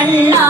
Kanna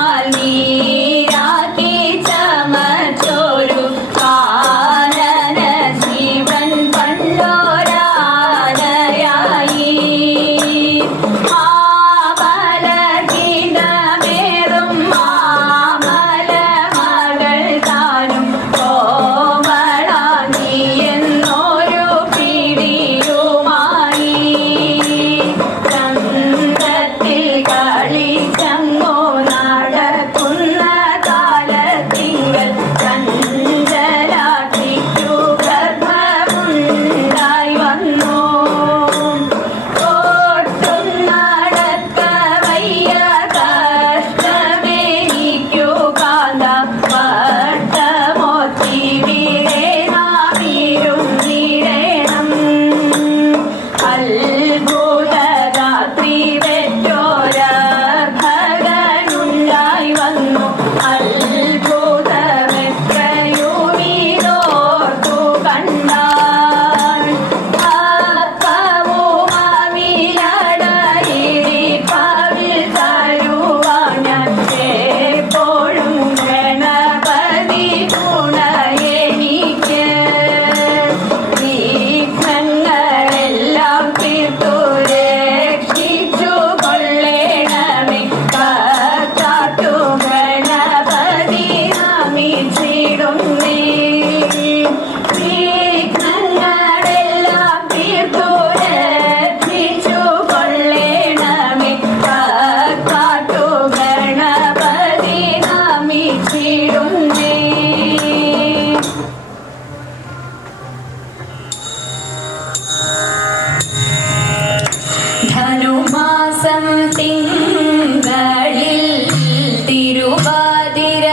বাদিরা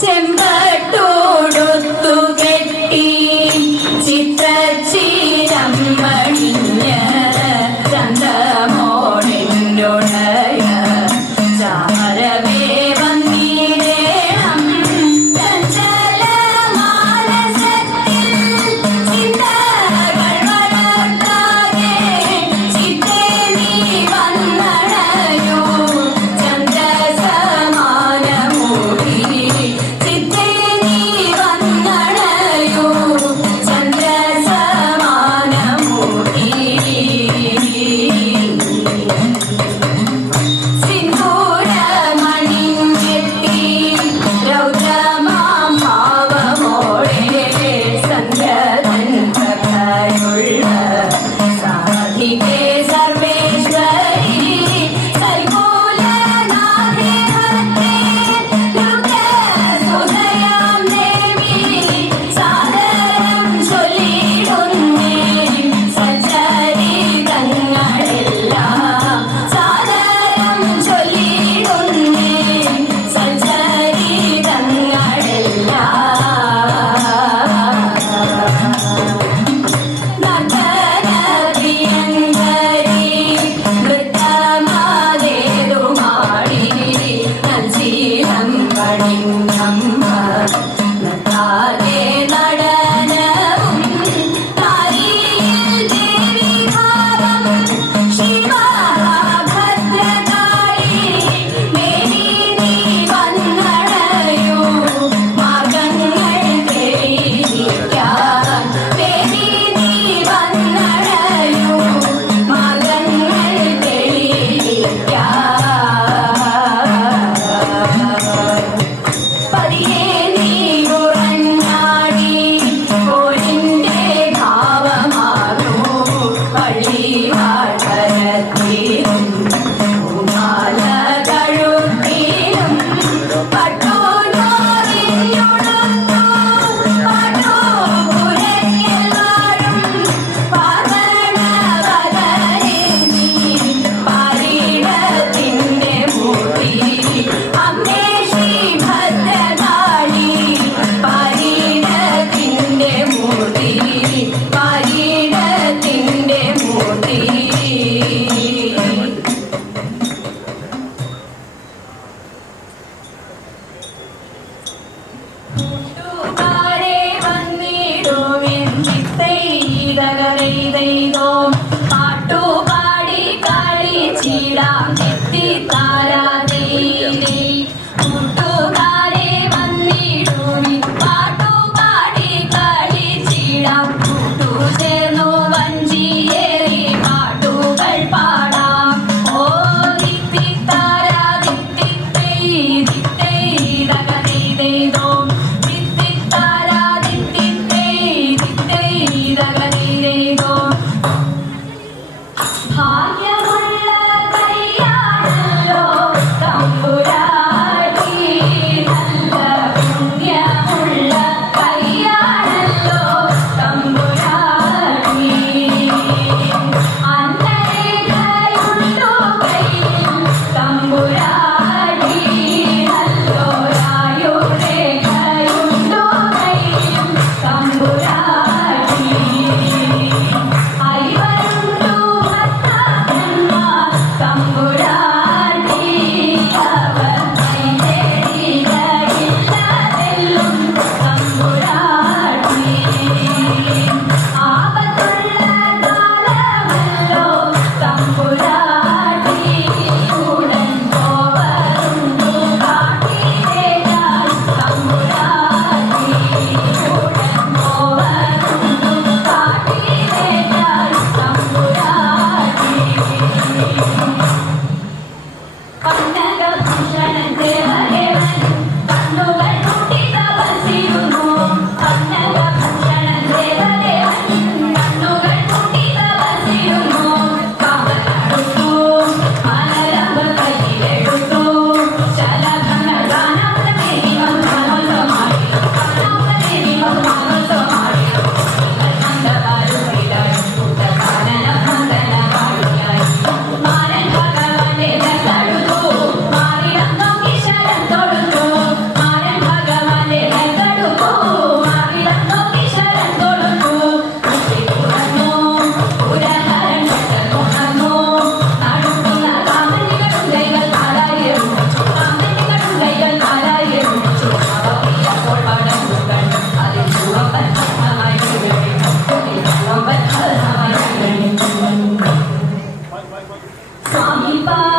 Timber. 一半